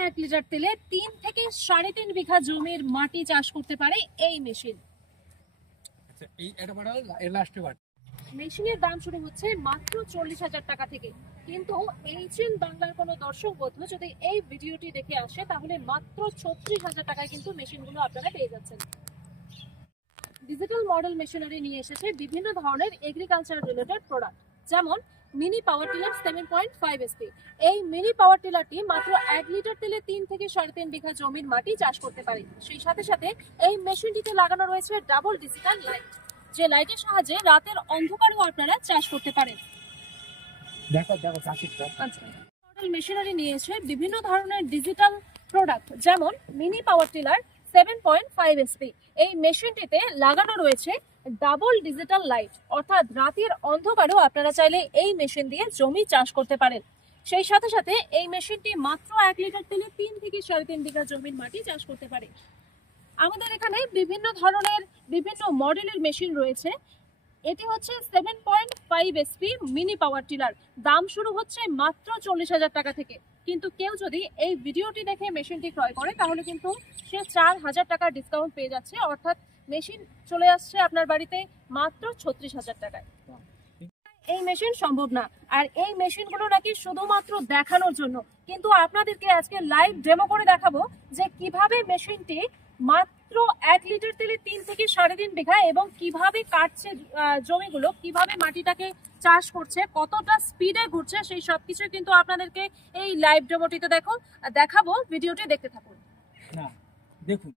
1 litre তেলে 3 থেকে 3.5 বিঘা জমির মাটি চাষ করতে পারে এই মেশিন। আচ্ছা, এই এটা মডেল এর লাস্টে বাট মেশিনের দাম শুরু হচ্ছে মাত্র 40,000 টাকা থেকে। কিন্তু এইচএন বাংলার কোনো দর্শক বন্ধু যদি এই ভিডিওটি দেখে আসে তাহলে মাত্র 36,000 টাকায় কিন্তু মেশিনগুলো আপনারা পেয়ে যাচ্ছেন। ডিজিটাল মডেল মেশিনারি নিয়ে এসেছে বিভিন্ন ধরনের এগ্রিকালচার রিলেটেড প্রোডাক্ট, যেমন মিনি পাওয়ার টিলার 7.5 এসপি। এই মিনি পাওয়ার টিলারটি মাত্র 1 লিটার তেলে 3 থেকে 3.5 বিঘা জমির মাটি চাষ করতে পারে। সেই সাথে সাথে এই মেশিনটিতে লাগানো রয়েছে ডাবল ডিজিটাল লাইট, যে লাইটের সাহায্যে রাতের অন্ধকারেও আপনারা চাষ করতে পারেন। দেখো দেখো চাষিটা। আচ্ছা, মডেল মেশিনারি নিয়ে এসে বিভিন্ন ধরনের ডিজিটাল প্রোডাক্ট, যেমন মিনি পাওয়ার টিলার 7.5 এসপি। এই মেশিনটিতে লাগানো রয়েছে ডাবল ডিজিটাল লাইট, অর্থাৎ রাতের অন্ধকারেও আপনারা চাইলে এই মেশিন দিয়ে জমি চাষ করতে পারেন। সেই সাথে সাথে এই মেশিনটি মাত্র 1 লিটার তেলে 3 থেকে 3.5 বিঘা জমির মাটি চাষ করতে পারে। আমাদের এখানে বিভিন্ন ধরনের বিভিন্ন মডেলের মেশিন রয়েছে। এটি হচ্ছে 7.5 এসপি মিনি পাওয়ার টিলার, দাম শুরু হচ্ছে মাত্র 40,000 টাকা থেকে। কিন্তু কেউ যদি এই ভিডিওটি দেখে মেশিনটি ক্রয় করে তাহলে কিন্তু সে 4,000 টাকা ডিসকাউন্ট পেয়ে যাচ্ছে, অর্থাৎ মেশিন চলে আসছে আপনার বাড়িতে মাত্র 36,000 টাকায়। এই মেশিন সম্ভব না, আর এই মেশিনগুলো নাকি শুধুমাত্র দেখানোর জন্য, কিন্তু আপনাদেরকে আজকে লাইভ ডেমো করে দেখাবো যে কিভাবে মেশিনটি মাত্র 1 লিটার তেলে 3 থেকে 3.5 বিঘা এবং কিভাবে কাটছে জমিগুলো, কিভাবে মাটিটাকে চাষ করছে, কতটা স্পিডে ঘুরছে, সেই সবকিছু কিন্তু আপনাদেরকে এই লাইভ ডেমোটিতে দেখাবো। ভিডিওটি দেখতে থাকুন। না দেখুন।